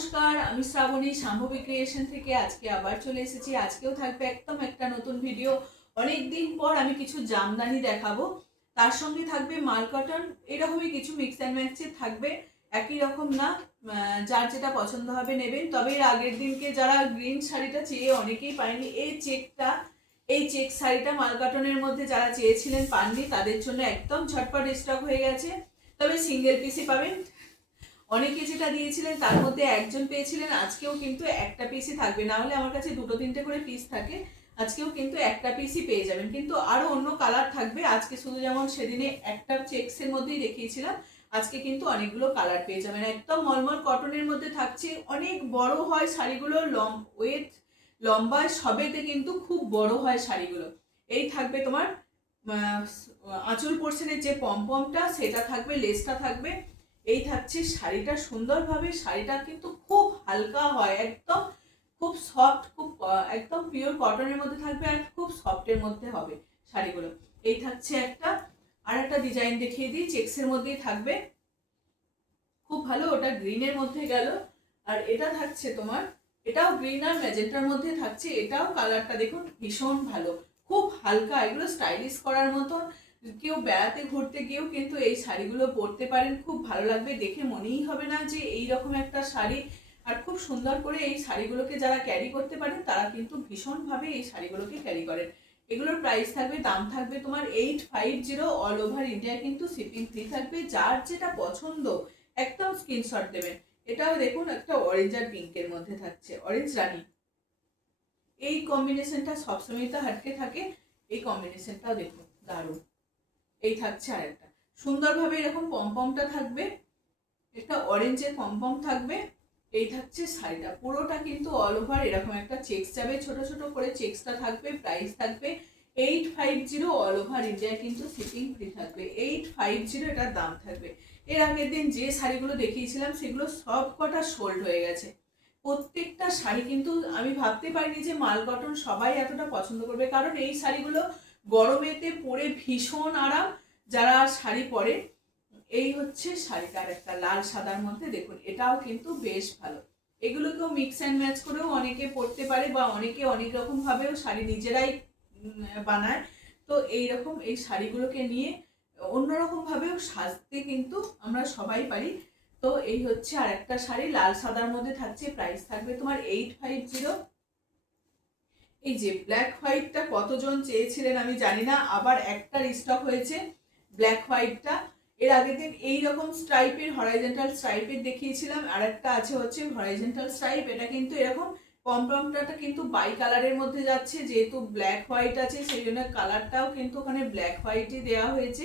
নমস্কার, আমি শ্রাবণী শাম্ভবী ক্রিয়েশন থেকে আজকে আবার চলে এসেছি। আজকেও থাকবে একদম একটা নতুন ভিডিও। অনেক দিন পর আমি কিছু জামদানি দেখাবো, তার সঙ্গে থাকবে মাল কটন, এরকমই কিছু মিক্স অ্যান্ড ম্যাচে থাকবে। একই রকম না, যার যেটা পছন্দ হবে নেবেন। তবে এর আগের দিনকে যারা গ্রিন শাড়িটা চেয়ে অনেকেই পায়নি, এই চেক শাড়িটা মাল কটনের মধ্যে যারা চেয়েছিলেন পাননি, তাদের জন্য একদম ঝটপট স্টক হয়ে গেছে। তবে সিঙ্গেল পিসই পাবেন। অনেকে যেটা দিয়েছিলেন তার মধ্যে একজন পেয়েছিলেন, আজকেও কিন্তু একটা পিসই থাকবে, না হলে আমার কাছে দুটো তিনটে করে পিস থাকে। আজকেও কিন্তু একটা পিসই পেয়ে যাবেন, কিন্তু আরো অন্য কালার থাকবে। আজকে শুধু যেমন সেদিনে একটা চেক্সের মধ্যেই দেখিয়েছিলাম, আজকে কিন্তু অনেকগুলো কালার পেয়ে যাবেন। একদম মলমল কটনের মধ্যে থাকছে, অনেক বড় হয় শাড়িগুলো, ওয়েট লম্বা সবেতে কিন্তু খুব বড় হয় শাড়িগুলো। এই থাকবে তোমার আঁচল পোর্শনের যে পমপমটা সেটা থাকবে, লেসটা থাকবে। এই থাকছে শাড়িটা সুন্দরভাবে, শাড়িটা কিন্তু খুব হালকা হয়, একদম খুব সফট, খুব একদম পিওর কটনের মধ্যে থাকবে আর খুব সফটের মধ্যে হবে শাড়িগুলো। এই থাকছে আর একটা ডিজাইন দেখিয়ে দিই, চেক্সের মধ্যেই থাকবে, খুব ভালো। ওটা গ্রিনের মধ্যে গেল। আর এটা থাকছে তোমার, এটাও গ্রিন আর ম্যাজেন্টার মধ্যে থাকছে। এটাও কালারটা দেখুন ভীষণ ভালো, খুব হালকা, এগুলো স্টাইলিশ করার মতন। কেউ বেড়াতে ঘুরতে গিয়েও কিন্তু এই শাড়িগুলো পরতে পারেন, খুব ভালো লাগবে, দেখে মনেই হবে না যে এইরকম একটা শাড়ি। আর খুব সুন্দর করে এই শাড়িগুলোকে যারা ক্যারি করতে পারেন তারা কিন্তু ভীষণভাবে এই শাড়িগুলোকে ক্যারি করেন। এগুলোর প্রাইস থাকবে, দাম থাকবে তোমার 850। অল ওভার ইন্ডিয়া কিন্তু শিপিং ফ্রি থাকবে। যার যেটা পছন্দ একদম স্ক্রিনশট দেবেন। এটাও দেখুন একটা অরেঞ্জ আর পিঙ্কের মধ্যে থাকছে, অরেঞ্জ রানী। এই কম্বিনেশনটা সবসময় তো হাটকে থাকে, এই কম্বিনেশনটাও দেখুন দারুণ। এই থাকছে আর একটা সুন্দরভাবে এরকম পমপমটা থাকবে, একটা অরেঞ্জের পমপম থাকবে। এই থাকছে শাড়িটা, পুরোটা কিন্তু অল ওভার এরকম একটা চেক্স যাবে, ছোট ছোট করে চেক্সটা থাকবে। প্রাইস থাকবে 850। অল ওভার ইন্ডিয়া কিন্তু শিপিং ফ্রি থাকবে। 850 এটার দাম থাকবে। এর আগের দিন যে শাড়িগুলো দেখিয়েছিলাম সেগুলো সব কটা সোল্ড হয়ে গেছে। প্রত্যেকটা শাড়ি কিন্তু আমি ভাবতে পারিনি যে মাল কটন সবাই এতটা পছন্দ করবে, কারণ এই শাড়িগুলো গরমেতে পরে ভীষণ আরাম যারা শাড়ি পরে। এই হচ্ছে শাড়িটার একটা লাল সাদার মধ্যে দেখুন, এটাও কিন্তু বেশ ভালো। এগুলোকেও মিক্স অ্যান্ড ম্যাচ করেও অনেকে পরতে পারে, বা অনেকে অনেক রকম ভাবেও শাড়ি নিজেরাই বানায়। তো এইরকম এই শাড়িগুলোকে নিয়ে অন্যরকম ভাবেও সাজতে কিন্তু আমরা সবাই পারি। তো এই হচ্ছে আর একটা শাড়ি লাল সাদার মধ্যে থাকছে, প্রাইস থাকবে তোমার 850। এই যে ব্ল্যাক হোয়াইটটা কতজন চেয়েছিলেন আমি জানি না, আবার একটা রিস্টক হয়েছে ব্ল্যাক হোয়াইটটা। এর আগের দিন এইরকম স্ট্রাইপের হরাইজেন্টাল স্ট্রাইপের দেখিয়েছিলাম, আর একটা আছে হচ্ছে হরাইজেন্টাল স্ট্রাইপ। এটা কিন্তু এরকম পমপমটা কিন্তু বাই কালারের মধ্যে যাচ্ছে, যেহেতু ব্ল্যাক হোয়াইট আছে সেই জন্য কালারটাও কিন্তু ওখানে ব্ল্যাক হোয়াইটই দেওয়া হয়েছে।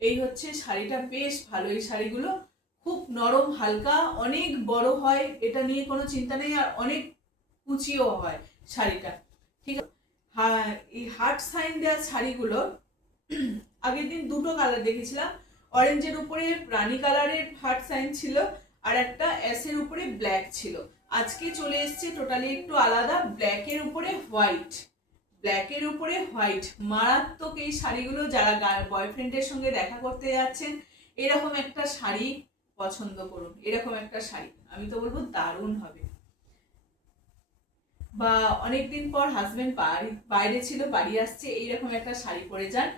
এই হচ্ছে শাড়িটা, বেশ ভালো এই শাড়িগুলো, খুব নরম হালকা, অনেক বড় হয়, এটা নিয়ে কোনো চিন্তা নেই, আর অনেক কুচিও হয় শাড়িটা। ঠিক আছে। হ্যাঁ, এই হার্ট সাইন দেওয়া শাড়িগুলো আগের দিন দুটো কালার দেখেছিলাম, অরেঞ্জের উপরে রানী কালারের হার্ট সাইন ছিল, আর একটা অ্যাশের উপরে ব্ল্যাক ছিল। আজকে চলে এসছে টোটালি একটু আলাদা, ব্ল্যাকের উপরে হোয়াইট, ব্ল্যাকের উপরে হোয়াইট। মারাত্মক এই শাড়িগুলো, যারা বয়ফ্রেন্ডের সঙ্গে দেখা করতে যাচ্ছেন এরকম একটা শাড়ি পছন্দ করুন। এরকম একটা শাড়ি আমি তো বলবো দারুণ হবে। বা অনেকদিন পর হাজবেন্ড বাইরে ছিল, বাড়ি আসছে, এইরকম একটা শাড়ি পরে যান,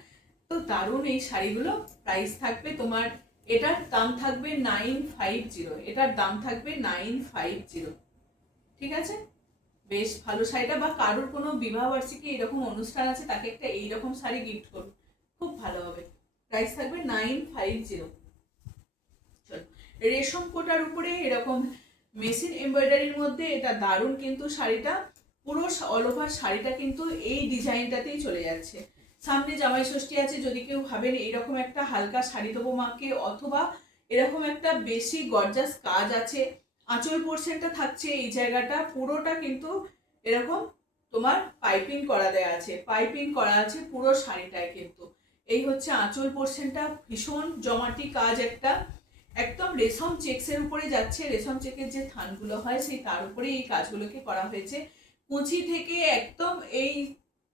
তো দারুণ এই শাড়িগুলো। প্রাইস থাকবে তোমার, এটার দাম থাকবে 950। এটার দাম থাকবে 950। ঠিক আছে, বেশ ভালো শাড়িটা। বা কারোর কোনো বিবাহ বার্ষিকী এরকম অনুষ্ঠান আছে, তাকে একটা এইরকম শাড়ি গিফট করুন, খুব ভালো হবে। প্রাইস থাকবে 950। চলো, রেশম কোটার উপরে এরকম মেশিন এমব্রয়ডারির মধ্যে এটা দারুণ কিন্তু শাড়িটা, পুরো অল ওভার শাড়িটা কিন্তু এই ডিজাইনটাতেই চলে যাচ্ছে। সামনে জামাই ষষ্ঠী আছে, যদি কেউ ভাবেন এইরকম একটা হালকা শাড়ি দেবো মাকে, অথবা এরকম একটা বেশি গর্জাস কাজ আছে, আঁচল পোর্শনটা থাকছে এই জায়গাটা পুরোটা কিন্তু এরকম তোমার পাইপিং করা দেয়া আছে, পাইপিং করা আছে পুরো শাড়িটায় কিন্তু। এই হচ্ছে আঁচল পোর্শনটা, ভীষণ জমাটি কাজ একটা, একদম রেশম চেক্সের উপরে যাচ্ছে। রেশম চেকের যে থানগুলো হয় সেই তার উপরে এই কাজগুলোকে করা হয়েছে। কুচি থেকে একদম এই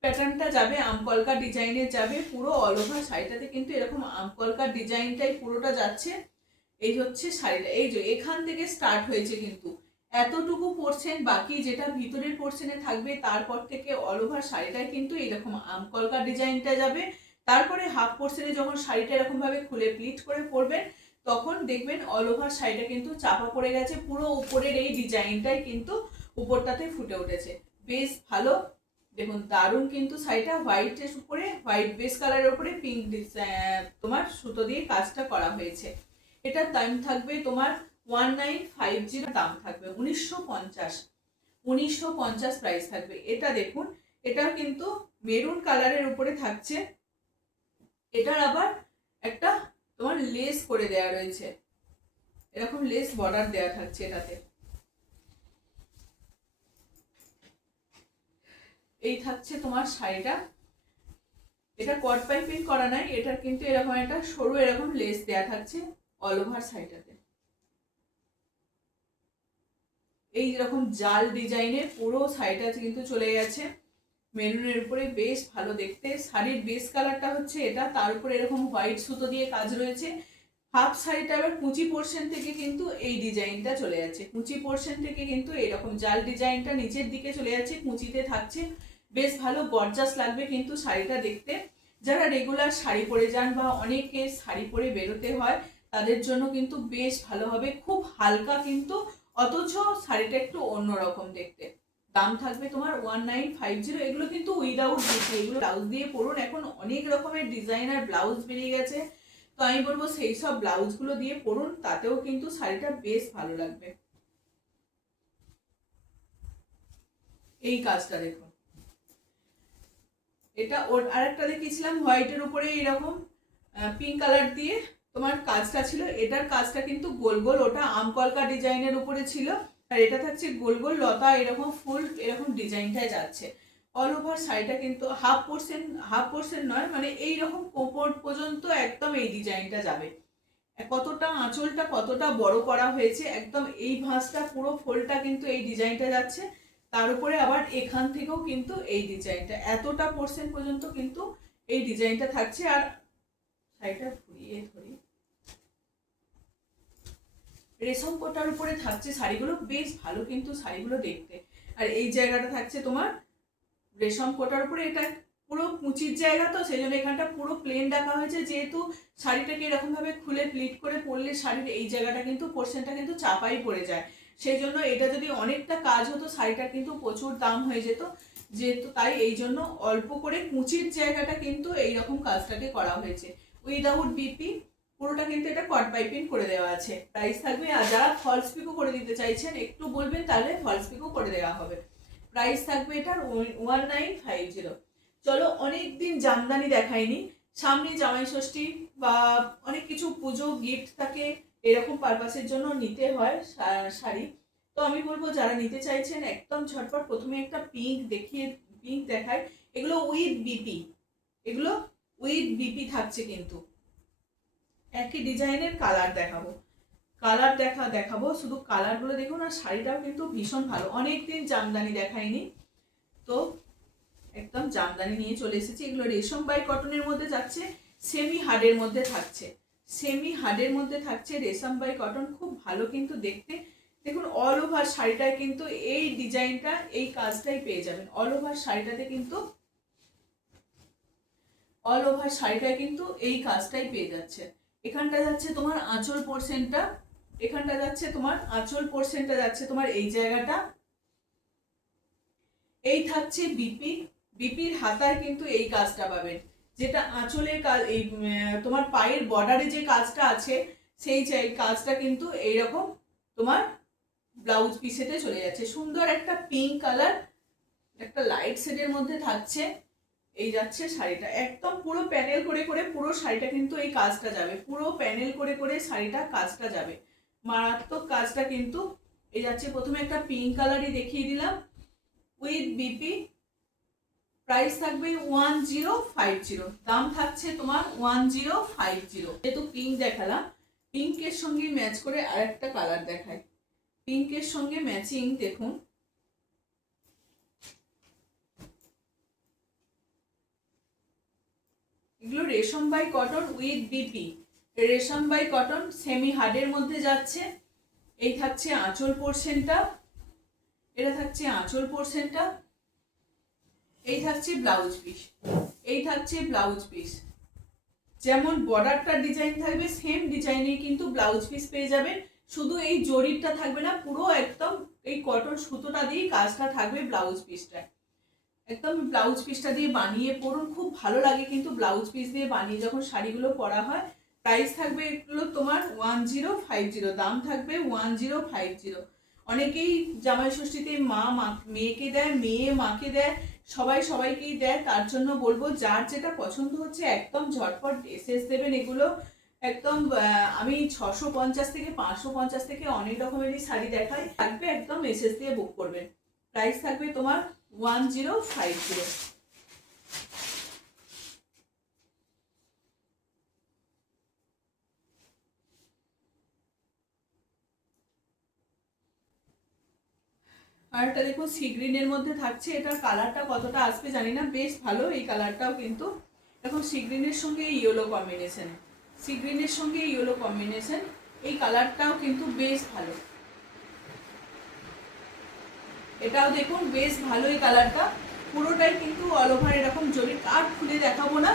প্যাটার্নটা যাবে, আমকলকা ডিজাইনের যাবে পুরো অল ওভার শাড়িটাতে, কিন্তু এরকম আমকলকা ডিজাইনটাই পুরোটা যাচ্ছে। এই হচ্ছে শাড়িটা, এই যে এখান থেকে স্টার্ট হয়েছে কিন্তু এতটুকু পোর্শন, বাকি যেটা ভিতরের পোর্শনে থাকবে তারপর থেকে অল ওভার শাড়িটায় কিন্তু এইরকম আমকলকা ডিজাইনটা যাবে। তারপরে হাফ পোর্শনে যখন শাড়িটা এরকম ভাবে খুলে প্লিট করে পরবেন তখন দেখবেন অল ওভার শাড়িটা কিন্তু চাপা পড়ে গেছে, পুরো উপরের এই ডিজাইনটাই কিন্তু উপরটাতে ফুটে উঠেছে। বেশ ভালো, দেখুন দারুণ কিন্তু শাড়িটা হোয়াইটের উপরে, হোয়াইট বেস কালারের উপরে পিঙ্ক তোমার সুতো দিয়ে কাজটা করা হয়েছে। এটার দাম থাকবে তোমার 1950 দাম থাকবে, 1950 প্রাইস থাকবে। এটা দেখুন, এটা কিন্তু মেরুন কালারের উপরে থাকছে। এটার আবার একটা তোমার লেস করে দেয়া রয়েছে, এরকম লেস বর্ডার দেয়া থাকছে এটাতে। এই থাকছে তোমার শাড়িটা। এটা কট পাইপিং করা নাই, এটার কিন্তু এরকম একটা সরু এরকম লেস দেয়া থাকছে অল ওভার শাড়িটাতে। এই রকম জাল ডিজাইনের পুরো শাড়িটা কিন্তু চলে গেছে মেরুনের উপরে, বেশ ভালো দেখতে। শাড়ির বেস কালারটা হচ্ছে এটা, তার উপরে এরকম হোয়াইট সুতো দিয়ে কাজ রয়েছে। হাফ শাড়িটা আবার কুচি পোর্শন থেকে কিন্তু এই ডিজাইনটা চলে যাচ্ছে, কুচি পোর্শন থেকে কিন্তু এরকম জাল ডিজাইনটা নিচের দিকে চলে যাচ্ছে, কুচিতে থাকছে। বেশ ভালো গর্জাস লাগবে কিন্তু শাড়িটা দেখতে। যারা রেগুলার শাড়ি পরে যান বা অনেকে শাড়ি পরে বেরোতে হয় তাদের জন্য কিন্তু বেশ ভালো হবে। খুব হালকা কিন্তু, অথচ শাড়িটা একটু অন্যরকম দেখতে। দাম থাকবে তোমার 1950। এগুলো কিন্তু উইদাউট বুটি, এগুলো ব্লাউজ দিয়ে পরুন। এখন অনেক রকমের ডিজাইনার ব্লাউজ বেরিয়ে গেছে, তো আমি বলবো সেই সব ব্লাউজগুলো দিয়ে পরুন, তাতেও কিন্তু শাড়িটা বেশ ভালো লাগবে। এই কাজটা দেখুন, এটা ওর আরেকটা দেখিয়েছিলাম হোয়াইটের উপরে এরকম পিঙ্ক কালার দিয়ে তোমার কাজটা ছিল। এটার কাজটা কিন্তু গোল গোল, ওটা আমকলকা ডিজাইনের উপরে ছিল, আর এটা থাকছে গোল গোল লতা এরকম ফুল এরকম ডিজাইনটাই যাচ্ছে। অল ওভার শাড়িটা কিন্তু হাফ পোর্শন নয়, মানে এইরকম কোমর পর্যন্ত একদম এই ডিজাইনটা যাবে। কতটা আঁচলটা কতটা বড় করা হয়েছে, একদম এই ভাঁজটা পুরো ফোলটা কিন্তু এই ডিজাইনটা যাচ্ছে। তার উপরে আবার এখান থেকেও কিন্তু এই ডিজাইনটা এতটা পোর্শন পর্যন্ত কিন্তু এই ডিজাইনটা থাকছে। আর শাড়িটা ঘুরিয়ে ধরি, রেশম কোটার উপরে থাকছে শাড়িগুলো, বেশ ভালো কিন্তু শাড়িগুলো দেখতে। আর এই জায়গাটা থাকছে তোমার রেশম কোটার উপরে, এটা পুরো কুচির জায়গা, তো সেই জন্য এখানটা পুরো প্লেন রাখা হয়েছে, যেহেতু শাড়িটাকে এরকম ভাবে খুলে প্লিট করে পরলে শাড়ির এই জায়গাটা কিন্তু পোর্শনটা কিন্তু চাপাই পড়ে যায়। সেই জন্য এটা যদি অনেকটা কাজ হতো শাড়িটা কিন্তু প্রচুর দাম হয়ে যেত, যেহেতু তাই এই জন্য অল্প করে কুচির জায়গাটা কিন্তু এইরকম কাজটাকে করা হয়েছে উইদাউট বিপি। পুরোটা কিন্তু এটা কট পাইপিং করে দেওয়া আছে। প্রাইস থাকবে, আর যারা ফলস পিকো করে দিতে চাইছেন একটু বলবেন, তাহলে ফলস পিকো করে দেওয়া হবে। প্রাইস থাকবে এটার 1950। চলো, অনেক দিন জামদানি দেখাইনি, সামনে জামাই ষষ্ঠী বা অনেক কিছু পুজো গিফট থাকে, এরকম পারপাসের জন্য নিতে হয় শাড়ি। তো আমি বলবো যারা নিতে চাইছেন একদম ঝটপট প্রথমে একটা পিঙ্ক দেখায়। এগুলো উইথ বিপি, এগুলো উইথ বিপি থাকছে, কিন্তু একই ডিজাইনের কালার দেখাবো শুধু কালারগুলো দেখুন। আর শাড়িটাও কিন্তু ভীষণ ভালো, অনেকদিন জামদানি দেখাইনি, তো একদম জামদানি নিয়ে চলে এসেছি। এগুলো রেশম বাই কটনের মধ্যে যাচ্ছে, সেমি হার্ডের মধ্যে থাকছে, রেশম বাই কটন, খুব ভালো কিন্তু দেখতে। দেখুন অল ওভার শাড়িটায় কিন্তু এই ডিজাইনটা, এই কাজটাই পেয়ে যাবেন। অল ওভার শাড়িটাতে কিন্তু এই কাজটাই পেয়ে যাচ্ছে। এখানটা যাচ্ছে তোমার আঁচল পোর্শনটা, যাচ্ছে তোমার এই জায়গাটা। এই থাকছে বিপির হাতায় কিন্তু এই কাজটা পাবেন, যেটা আঁচলের কাজ, এই তোমার পায়ের বর্ডারে যে কাজটা আছে সেই কাজটা কিন্তু এইরকম তোমার ব্লাউজ পিসেতে চলে যাচ্ছে। সুন্দর একটা পিঙ্ক কালার, একটা লাইট শেডের মধ্যে থাকছে। এই যাচ্ছে শাড়িটা, একদম পুরো প্যানেল করে করে পুরো শাড়িটা কিন্তু এই কাজটা যাবে, পুরো প্যানেল করে করে শাড়িটা কাজটা যাবে, মারাত্মক কাজটা কিন্তু। এই যাচ্ছে, প্রথমে একটা পিঙ্ক কালারই দেখিয়ে দিলাম উইথ বিপি। প্রাইস থাকবে 1050, দাম থাকছে তোমার 1050। যেহেতু পিঙ্ক দেখালাম, পিঙ্কের সঙ্গে ম্যাচ করে আরেকটা কালার দেখাই, পিঙ্কের সঙ্গে ম্যাচিং দেখুন। এগুলো রেশম বাই কটন উইথ বিপি, রেশম বাই কটন সেমি হার্ডের মধ্যে যাচ্ছে। এই থাকছে আঁচল পোর্শনটা, এটা থাকছে আঁচল পোর্শনটা, এই থাকছে ব্লাউজ পিস, এই থাকছে ব্লাউজ পিস। যেমন বর্ডারটা ডিজাইন থাকবে সেম ডিজাইনে কিন্তু ব্লাউজ পিস পেয়ে যাবেন। শুধু এই জরিটা থাকবে না, পুরো একদম এই কটন সুতোটা দিয়ে কাজটা থাকবে ব্লাউজ পিসটা। একদম ব্লাউজ পিসটা দিয়ে বানিয়ে পরুন, খুব ভালো লাগে কিন্তু ব্লাউজ পিস দিয়ে বানিয়ে যখন শাড়িগুলো পরা হয়। প্রাইস থাকবে এগুলো তোমার 1050, দাম থাকবে 1050। অনেকেই জামাই ষষ্ঠীতে মা মেয়েকে দেয়, মেয়ে মাকে দেয়, সবাই সবাইকেই দেয়। তার জন্য বলবো যার যেটা পছন্দ হচ্ছে একদম ঝটপট এসএস দেবেন। এগুলো একদম আমি 650 থেকে 550 থেকে অনেক রকমেরই শাড়ি দেখাই, থাকবে একদম এসএস দিয়ে বুক করবেন। প্রাইস থাকবে তোমার 1050। আর এটা দেখো সি গ্রিনের মধ্যে থাকছে, এটার কালারটা কতটা আসবে জানি না, বেশ ভালো এই কালারটাও কিন্তু। এখন সি গ্রিনের সঙ্গে ইয়েলো কম্বিনেশন, সি গ্রিনের সঙ্গে ইয়েলো কম্বিনেশন, এই কালারটাও কিন্তু বেশ ভালো। এটাও দেখুন বেশ ভালো এই কালারটা, পুরোটাই কিন্তু অল ওভার এরকম জরি। আর খুলে দেখাবো না,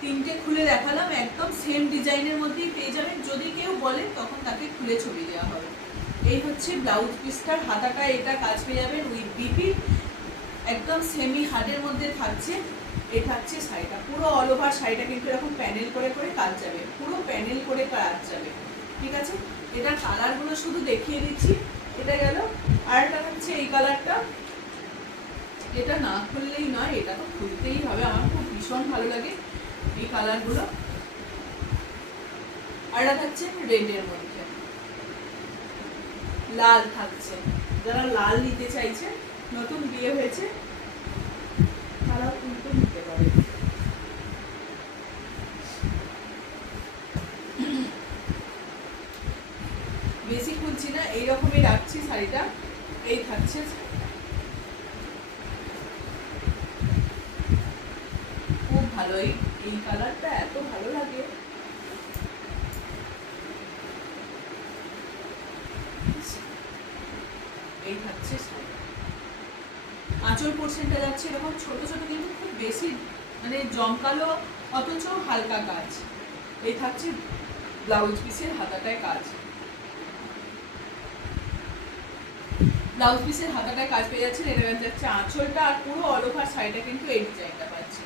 তিনটে খুলে দেখালাম, একদম সেম ডিজাইনের মধ্যেই পেয়ে যাবেন। যদি কেউ বলে তখন তাকে খুলে ছবি দেওয়া হবে। এই হচ্ছে ব্লাউজ পিসটার হাতাটা, এটা কাজ পেয়ে যাবেন উইথ বিপি, একদম সেমি হার্ডের মধ্যে থাকছে। এ থাকছে শাড়িটা, পুরো অল ওভার শাড়িটা কিন্তু এরকম প্যানেল করে করে কাজ যাবে, পুরো প্যানেল করে কাজ যাবে, ঠিক আছে। এটার কালারগুলো শুধু দেখিয়ে দিচ্ছি, এটা গেল। আর এটা হচ্ছে এই কালারটা, এটা না খুললেই নয়, এটা তো খুলতেই হবে, আমার খুব ভীষণ ভালো লাগে এই কালারগুলো। আর এটা থাকছে রেডের মধ্যে, লাল থাকছে, যারা লাল নিতে চাইছে, নতুন বিয়ে হয়েছে তারাও কিন্তু নিতে পারে। বেশি খুলছি না, এইরকমই রাখছি শাড়িটা। এই থাকছে, খুব ভালো এই কালারটা, এত ভালো লাগে। এই থাকছে শাড়ি, আঁচল পোর্শনটা যাচ্ছে এরকম ছোট ছোট, কিন্তু খুব বেশি মানে জমকালো অথচ হালকা কাজ। এই থাকছে ব্লাউজ পিসের হাতাটায় কাজ, ব্লাউজ পিসের হাতাটায় কাজ পেয়ে যাচ্ছেন। এটা যাচ্ছে আঁচলটা, আর পুরো অল ওভার শাড়িটা কিন্তু এই ডিজাইনটা পাচ্ছে।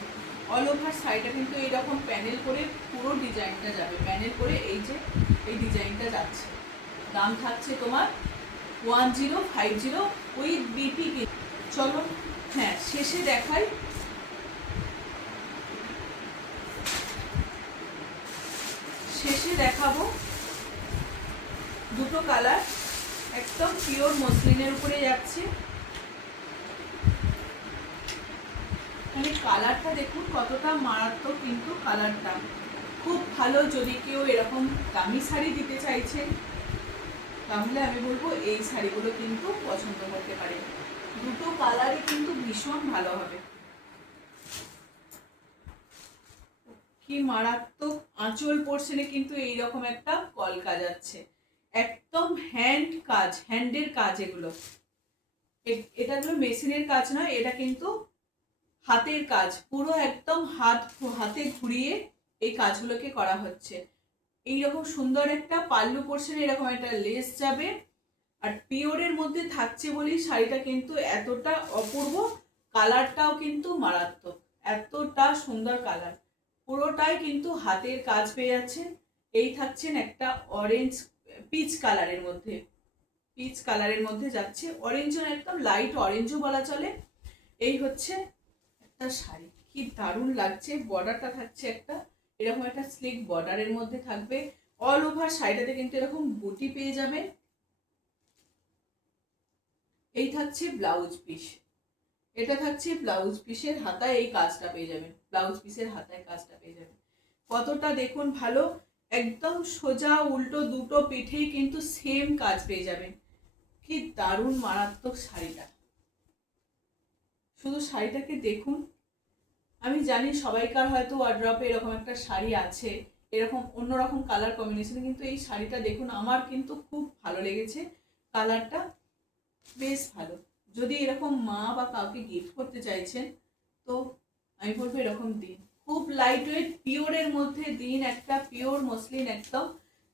অল ওভার শাড়িটা কিন্তু এইরকম প্যানেল করে পুরো ডিজাইনটা যাবে, প্যানেল করে এই যে এই ডিজাইনটা যাচ্ছে। দাম থাকছে তোমার 1050 উইথ বিপি। চলো হ্যাঁ শেষে দেখাই, শেষে দেখাবো দুটো কালার, একদম পিওর মসলিনের উপরে যাচ্ছে। মানে কালারটা দেখুন কতটা মারাত্মক, কিন্তু কালারটা খুব ভালো। যদি কেউ এরকম দামি শাড়ি দিতে চাইছে তাহলে আমি বলবো এই শাড়িগুলো কিন্তু পছন্দ করতে পারে, দুটো কালারই কিন্তু ভীষণ ভালো হবে। কি মারাত্মক, আঁচল পোর্শনে কিন্তু এইরকম একটা কলকা যাচ্ছে, একদম হ্যান্ড কাজ, হ্যান্ডের কাজ এগুলো। এটা হলো মেশিনের কাজ নয়, এটা কিন্তু হাতের কাজ, পুরো একদম হাতে ঘুরিয়ে এই কাজগুলোকে করা হচ্ছে। এইরকম সুন্দর একটা পাল্লু পোর্শনে এরকম একটা লেস যাবে, আর পিওরের মধ্যে থাকছে বলেই শাড়িটা কিন্তু এতটা অপূর্ব, কালারটাও কিন্তু মারাত্মক, এতটা সুন্দর কালার, পুরোটাই কিন্তু হাতের কাজ পেয়ে যাচ্ছেন। এই থাকছেন একটা অরেঞ্জ পিচ কালারের মধ্যে, পিচ কালারের মধ্যে যাচ্ছে, অরেঞ্জও একদম লাইট অরেঞ্জও বলা চলে। এই হচ্ছে একটা শাড়ি, কি দারুণ লাগছে। বর্ডারটা থাকছে একটা এরকম একটা স্লিক বর্ডারের মধ্যে থাকবে, অল ওভার শাড়িটাতে কিন্তু এরকম বুটি পেয়ে যাবে। এই থাকছে ব্লাউজ পিস, এটা থাকছে ব্লাউজ পিসের হাতায় এই কাজটা পেয়ে যাবেন, ব্লাউজ পিসের হাতায় কাজটা পেয়ে যাবেন। কতটা দেখুন ভালো, একদম সোজা উল্টো দুটো পিঠেই কিন্তু সেম কাজ পেয়ে যাবেন। কি দারুণ মারাত্মক শাড়িটা, শুধু শাড়িটাকে দেখুন। আমি জানি সবাইকার হয়তো ওয়ার্ড্রপে এরকম একটা শাড়ি আছে, এরকম অন্যরকম কালার কম্বিনেশন, কিন্তু এই শাড়িটা দেখুন, আমার কিন্তু খুব ভালো লেগেছে, কালারটা বেশ ভালো। যদি এরকম মা বা কাউকে গিফট করতে চাইছেন তো আমি বলবো এরকম দিন। খুব লাইট ওয়েট পিওরের মধ্যে দিন, একটা পিওর মসলিন একদম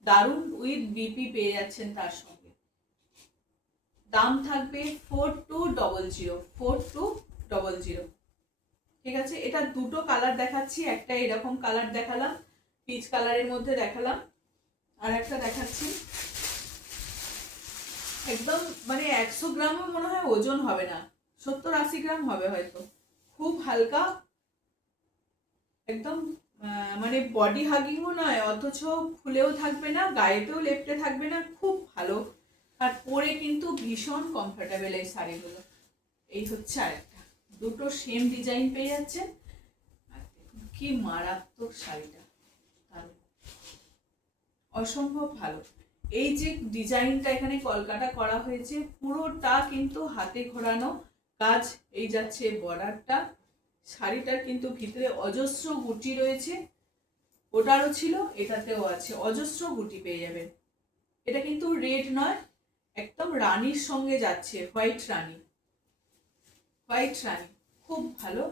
দারুণ উইথ বিপি পেয়ে যাচ্ছেন তার সঙ্গে। দাম থাকবে 4200, 4200। ঠিক আছে, এটা দুটো কালার দেখাচ্ছি, একটা এরকম কালার দেখালাম, পিচ কালারের মধ্যে দেখালাম, আর একটা দেখাচ্ছি একদম মানে 100 গ্রামও মনে হয় ওজন হবে না, 70-80 গ্রাম হবে হয়তো। খুব হালকা একদম, মানে বডি হাগিংও নয়, অথচ ফুলেও থাকবে না, গায়েতেও লেপটে থাকবে না, খুব ভালো। আর পরে কিন্তু ভীষণ কমফোর্টেবল এই শাড়িগুলো। এই হচ্ছে আরেকটা, দুটো সেম ডিজাইন পেয়ে যাচ্ছেন। আর দেখুন কি মারাত্মক শাড়িটা, দারুণ, অসম্ভব ভালো। এই যে ডিজাইনটা এখানে কলকাতা করা হয়েছে পুরোটা কিন্তু হাতে ঘোরানো কাজ, এই যাচ্ছে বর্ডারটা। শাড়িটার কিন্তু ভিতরে অজস্র গুটি রয়েছে, ওটারও ছিল এটাতেও আছে, অজস্র গুটি পেয়ে যাবেন। এটা কিন্তু রেড নয়, একদম রানীর সঙ্গে যাচ্ছে, হোয়াইট রানী, হোয়াইট রানী, খুব ভালো,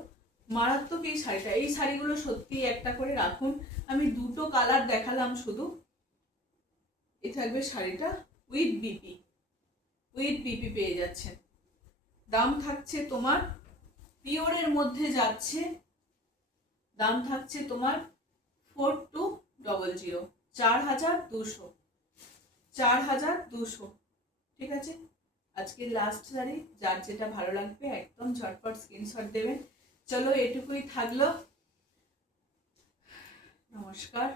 মারাত্মক এই শাড়িটা। এই শাড়িগুলো সত্যি একটা করে রাখুন। আমি দুটো কালার দেখালাম শুধু। এই থাকবে শাড়িটা উইথ বিপি, উইথ বিপি পেয়ে যাচ্ছেন। দাম থাকছে তোমার পিওরের মধ্যে যাচ্ছে, দাম থাকছে তোমার 4200, 4200, 4200। ঠিক আছে, আজকে লাস্ট শাড়ি, যার যেটা ভালো লাগবে একদম ঝটপট স্ক্রিনশট দেবেন। চলো এটুকুই থাকলো, নমস্কার।